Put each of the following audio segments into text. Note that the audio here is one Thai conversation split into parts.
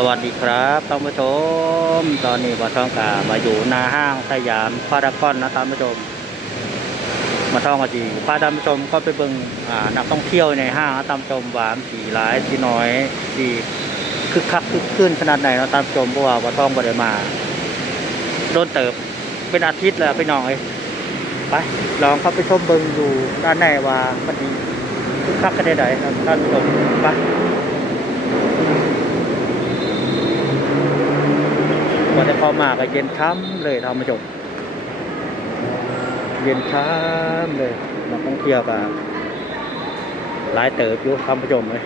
สวัสดีครับท่านผู้ชม ตอนนี้มาท่องกามาอยู่หน้าห้างสยามพารากอนนะท่านผู้ชม มาท่องกันดีพาท่านผู้ชมก็ไปเบิ่งอ่านักท่องเที่ยวในห้างนะท่านผู้ชมหวานสีหลายสีน้อยสีคึกคักคึกคืนขนาดไหนนะท่านผู้ชมเพราะว่ามาท่องบ่ได้มาโดนเติบเป็นอาทิตย์แล้วพี่น้องเอ้ยไปลองเข้าไปชมเบิ่งอยู่ด้านในว่ามันดีคึกคักกันได้ไหนท่านผู้ชมไป พอได้เข้ามาก็เย็นช้ำเลยท่านผู้ชมเย็นช้ำเลยนักท่องเที่ยวก็หลายเติบอยู่ท่านผู้ชมเลย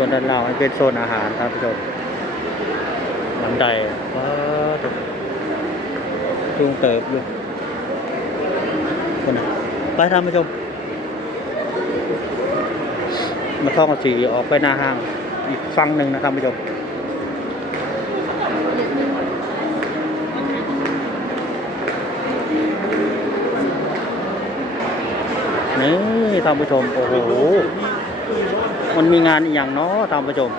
ส่วนด้านล่างเป็นโซนอาหารท่านผู้ชมบันไดว้าวจุงเติบอยู่คนน่ะไปท่านผู้ชม มาท่องสีออกไปหน้าห้าง อีกฝั่งหนึ่งนะท่านผู้ชมนี่ท่านผู้ชม โอ้โห มันมีงานอหย่างเนาะท่านผู้ชม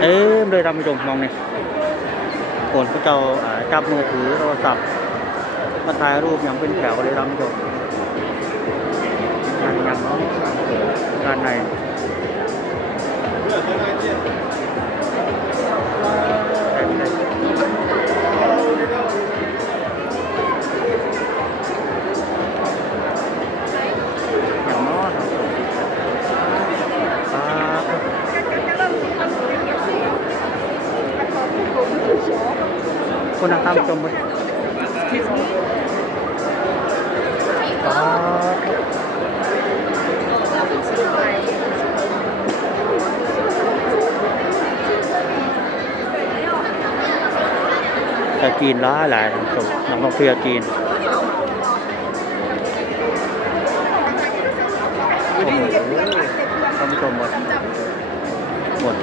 เอ๊ะเลยท่านผู้ชมมองนี่คนพระเจ้าจับมือถือโทรศัพท์มาถ่ายรูปอย่างเป็นแถวเลยท่านผู้ชมงานอย่างเนาะงานไหน คนนักท่านผู้ชมเลยครับจะจีนร้ายหลายท่านผู้ชมนักท่องเที่ยวจีนโอ้โหท่านผู้ชมหมดหมด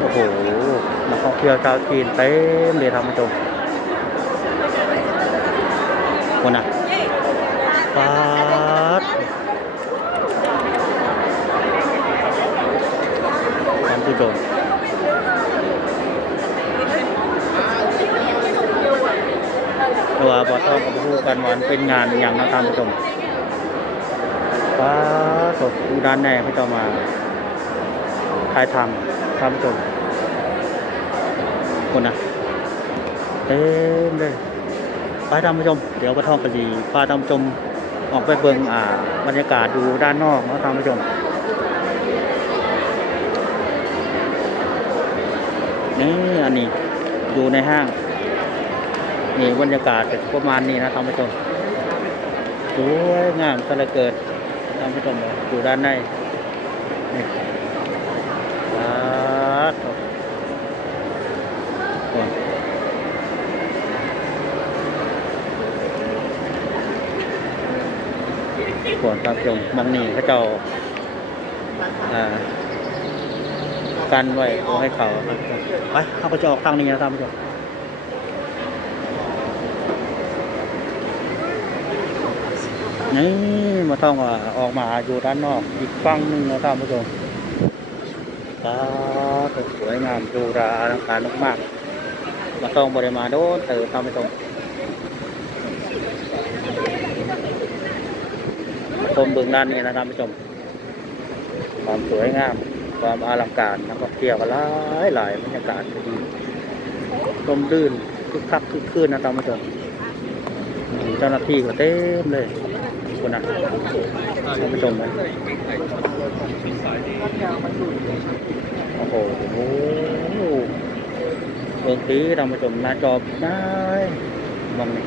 โอ้โหนัก ที่ยวชาวจีนเต็มเลยท่านผู้ชมคนน่ะปาดท่านผู้ชมต่ว่าบอต้องกับผู้กันวันเป็นงานอย่างนะท่านผู้ชมว้าสดดูด้านในเขาจะมาถ่ายทำท่านผู้ชม คนนะเต็มเลยไปท่านผู้ชม เดี๋ยวปะทองกระดีพาท่านผู้ชมออกไปเบิ่งอ่าบรรยากาศดูด้านนอกนะท่านผู้ชมนี่อันนี้อยู่ในห้างนี่บรรยากาศประมาณนี้นะท่านผู้ชมสวยงามสะเหลือเกิดท่านผู้ชมอยู่ด้านในนี่ครับก่อน ก่อนท่านผู้ชมมองนี่เขาเจ้าอ่ากันไว้เอาให้เขาไปเขาก็จะออกทางนี้นะท่านผู้ชมนี่มาต้องว่ออกมาอยู่ด้านนอก อีกฝั่งหนึ่งนะท่านผู้ชมตาสวยงามดูราอลังการมากๆมาต้องบริมาโดนเติมท่านผู้ชม ชมเบื้องด้านนี้นะท่านผู้ชม ความสวยงาม ความอลังการนักท่องเที่ยวก็หลายหลายบรรยากาศดีลมลื่นคึกคักคึกคืนนะท่านผู้ชมเจ้าหน้าที่ก็เต็มเลยคุณนะท่านผู้ชมนะโอ้โหเบื้องทีท่านผู้ชมหน้าจอได้มองนี่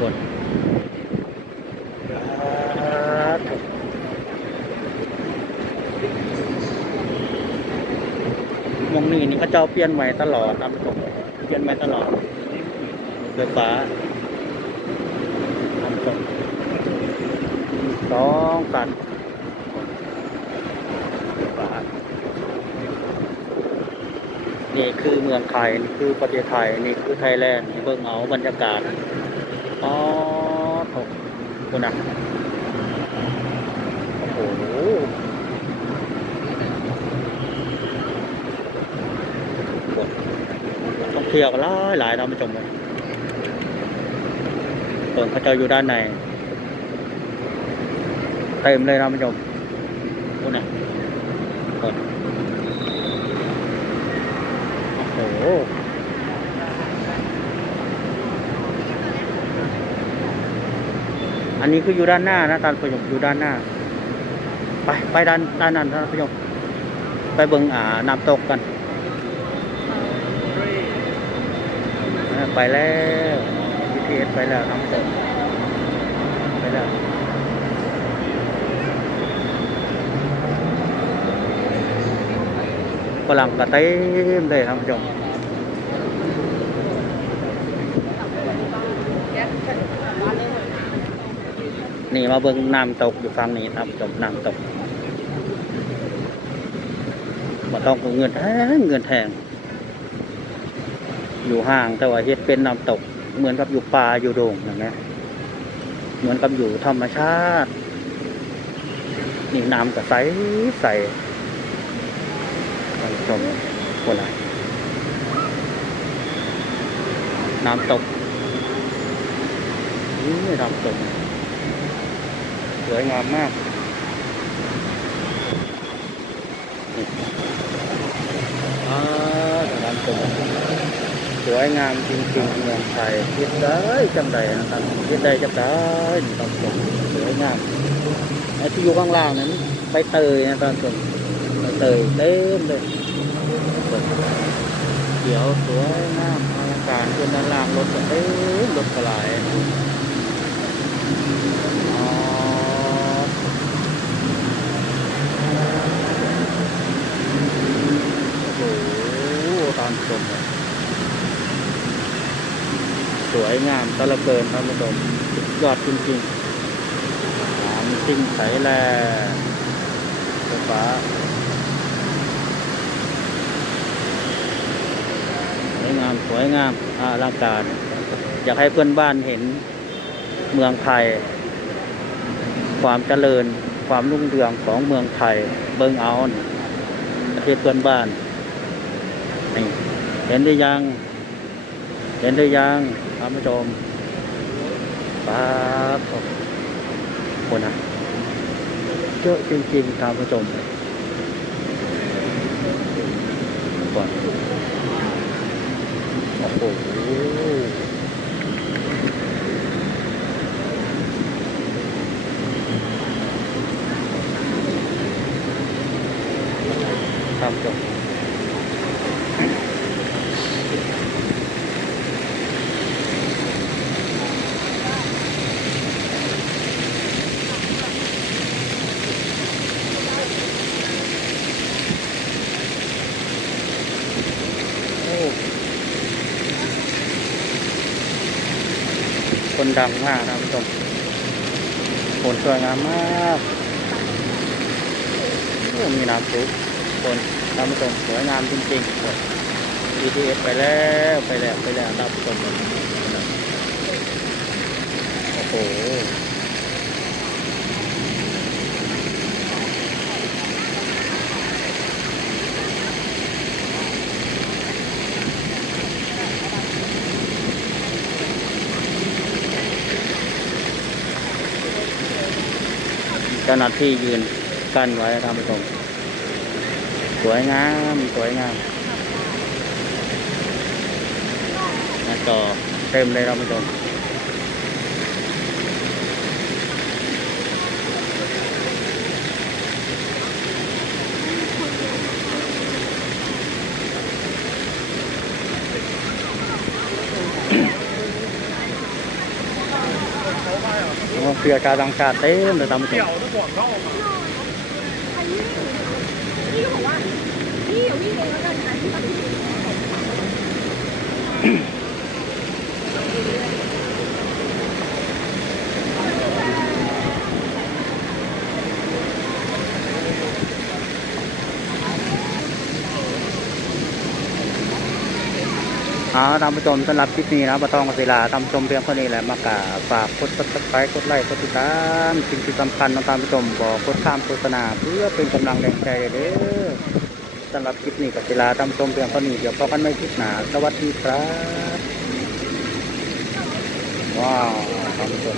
บน งนี้นี่เขาเจ้าเปลี่ยนใหม่ตลอดท่านผู้ชมเปลี่ยนใหม่ตลอดไฟฟ้าท่านผู้ชมสองคันไฟฟ้านี่คือเมืองไทยนี่คือประเทศไทยนี่คือไทยแลนด์นี่เบิ่งเอาบรรยากาศอ๋อโถ่คุณนะโอ้โห ท่อง เที่ยวกันหลายหลายท่านผู้ชมเลยเปิดเขาเจ้าอยู่ด้านในเต็มเลยท่านผู้ชมดูนะเปิดโอ้โหอันนี้คืออยู่ด้านหน้านะท่านผู้ชมอยู่ด้านหน้า ไปไปด้านด้านนั้นท่านผู้ชมไปเบิ่งอ่าน้ำตกกัน อ่า ไปแล้ว BTS ไปแล้วน้องเสร็จไปแล้วฝรั่งก็เต็มเลยท่านผู้ชมนี่มาเบิ่งน้ำตกอยู่ฝั่งนี้ท่านผู้ชมน้ำตกมาต้องเอาเงินแทงเงินแทง อยู่ห่างแต่ว่าเฮ็ดเป็นน้ำตก เหมือนกับอยู่ป่าอยู่โด่งอย่างเงี้ยเหมือนกับอยู่ธรรมชาตินี่น้ำก็ใสใสท่านผู้ชมคนไหนน้ำตกนี่น้ำตกสวยงามมากอ่าน้ำตก สวยงามจริงๆเมืองไทยคิดได้จังใดนะครับคิดได้จังได้ต้องชมสวยงามไอ้ที่อยู่ข้างล่างนั้นใบเตยนะตอนชมใบเตยเต็มเลยเขียวสวยงามอลังการขึ้นด้านล่างรถก็เต็มรถกระไหลอ๋อโอ้โหตอนชมเลย ส วยงามตะละเกินท่านผู้ชมสุดยอดจริงๆน้ำซิ่งใสแลไฟฟ้าสวยงามสวยงามอลังการ อยากให้เพื่อนบ้านเห็นเมืองไทย ความเจริญความรุ่งเรืองของเมืองไทย เบิงเอาประเทศเพื่อนบ้านนี่เห็นได้ยัง เห็นได้ยัง ท่านผู้ชมป๊าบคนนะเยอะจริงๆท่านผู้ชมก่อนโอ้โหท่านผู้ชม โอ้คน ดังมากนะท่านผู้ชมคนสวยงามมากมีน้ำสูงคนท่านผู้ชมสวยงามจริงๆ BTS ไปแล้วไปแล้วไปแล้วท่านผู้ชมโอ้โห จ้าหน้าที่ยืนกั้นไว้ท่านผู้ชมสวยงามสวยงามต่อเต็มเลยท่านผู้ชม รือกาลังกาเต็นเลยตามไปชมพี่บอกว่าพี่อยู่พี่เลยวกันนะที่ เอาท่านผู้ชมสำหรับคลิปนี้นะบะตองกศิลาท่านผู้ชมเพียงเท่านี้แหละมากาฝากกดติดตามกดไลค์กดติดตามสิ่งที่สำคัญนะท่านผู้ชมบอกกดข้ามโฆษณาเพื่อเป็นกำลังแรงใจเด้อสำหรับคลิปนี้กศิลาท่านผู้ชมเพียงเท่านี้เดี๋ยวพบกันใหม่คลิปหน้าสวัสดีครับว้าวท่านผู้ชม